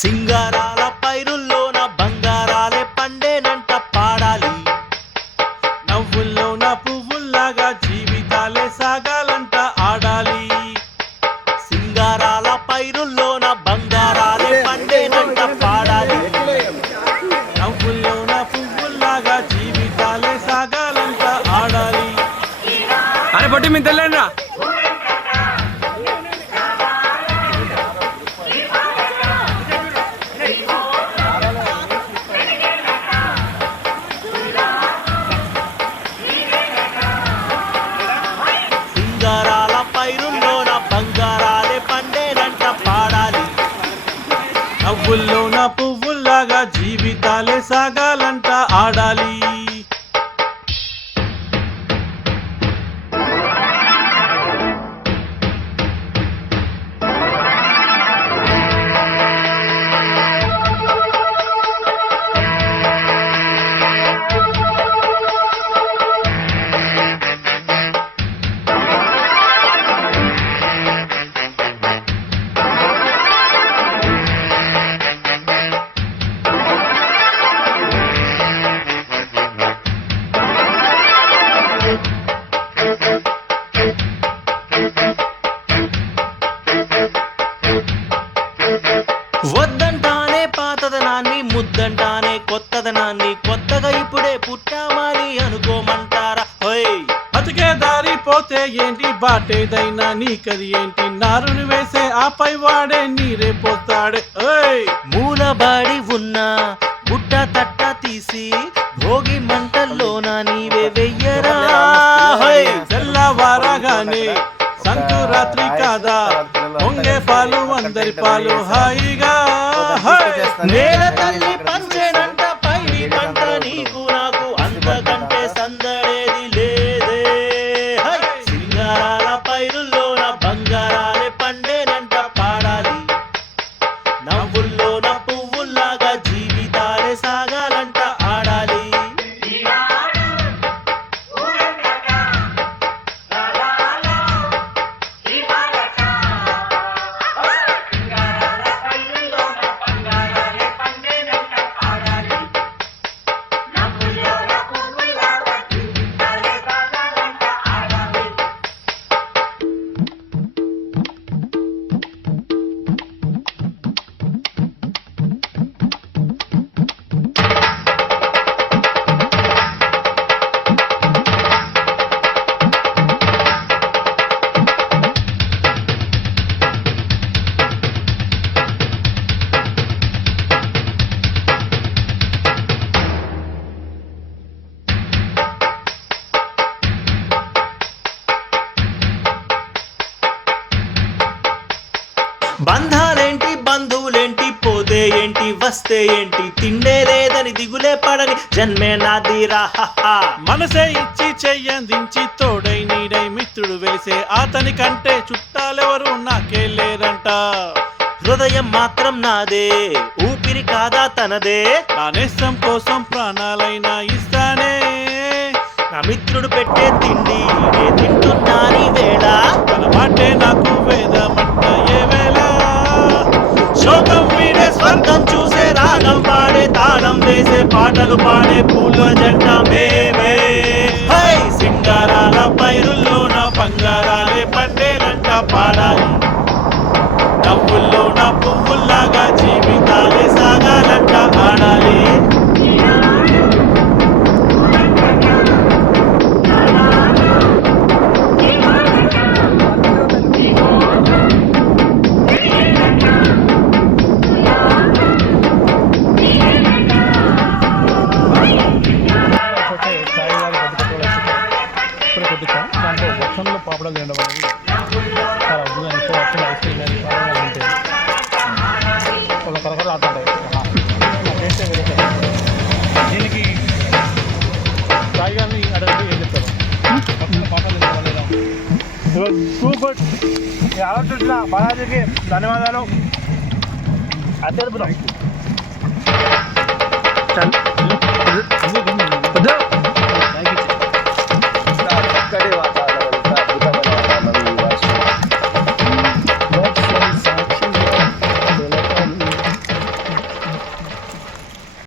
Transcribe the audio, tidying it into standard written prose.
సింగారాల పైరుల్లోన బంగారాలే పండేనంట పాడాలి. నవ్వుల్లోన పువ్వుల్లాగా జీవితాలే సాగాలంట ఆడాలి. సింగారాల పైరుల్లోన బంగారాలే పండేనంట పాడాలి. నవ్వుల్లోన పువ్వుల్లాగా జీవితాలే సాగాలంట ఆడాలి. అరే బట్టి మీ తెల్లండి సింగారాల పైరుల్లోన బంగారాలే పండేనంట పాడాలి. నవ్వుల్లోన పువ్వుల్లాగా జీవితాలే సాగాలంట ఆడాలి. వద్దంటానే పాతదనాన్ని, ముద్దంటానే కొత్తదనాన్ని, కొత్తగా ఇప్పుడే పుట్టామని అనుకోమంటారా? హోయ్ బతికే దారి పోతే ఏంటి, బాటేదైనా నీకది ఏంటి, నారుని వేసే ఆపై వాడే నీరే పోతాడే. మూలబాడి ఉన్న బుట్ట తట్ట తీసి భోగి మంటల్లోన నీవే వెయ్యరా. హోయ్ తెల్లవారగానే సంకురాత్రి కాదా, పొంగే పాలు అందరి పాలు హాయిగా. నేల తల్లి పంచేనంట పైడి పంట నీకు నాకు, అంతకంటే సందడేది లేదే. హై! సింగారాల పైరుల్లోన బంగారాలే పండేనంట పాడాలి. నవ్వుల్లోన పువ్వుల్లాగా జీవితాలే సాగాలంట ఆడాలి. బంధాలేంటి బంధువులేంటి, పోతే ఏంటి వస్తే ఏంటి, తిండే లేదని దిగులే పడని జన్మే నాదిరా. మనసే ఇచ్చి చెయ్యందించి తోడై నీడై మిత్రుడు వెలిసే అతని కంటే చుట్టాలెవరు నాకే లేరంట. హృదయం మాత్రం నాదే, ఊపిరి కాదా తనదే, నా నేస్తం కోసం ప్రాణాలైనా ఇస్తానే. నా మిత్రుడు పెట్టే తిండి నే తింటున్నాని వేళ, తన మాటే నాకు వేదమంట ఏ వేళ. శోకం వీడే స్వర్గం చూసే, రాగం పాడే, తాళం వేసే, పాటలు పాడే పూల జంట మేమే. హై! సింగారాల పైరుల్లోన బంగారాలే పండేనంట పాడాలి. నవ్వుల్లోన పువ్వుల్లాగా జీవితాలే సాగాలంట ఆడాలి. దాంట్లో వర్షంలో పాపడాలు తినడం అనేది చాలా అద్భుతంగా ఇష్టం. వర్షంలో ఐస్ క్రీమ్ కానీ పాపడాలు తింటే కొంత కరకర ఆడుతుంటాయి. టేస్టే వేరే. దీనికి సాయిగారిని అడగండి ఏం చెప్తారు. వర్షంలో పాపడాలు తినడం లేదా సూపర్. ఈ ఆలోచించిన బాలాజీకి ధన్యవాదాలు. అత్యద్భుతం.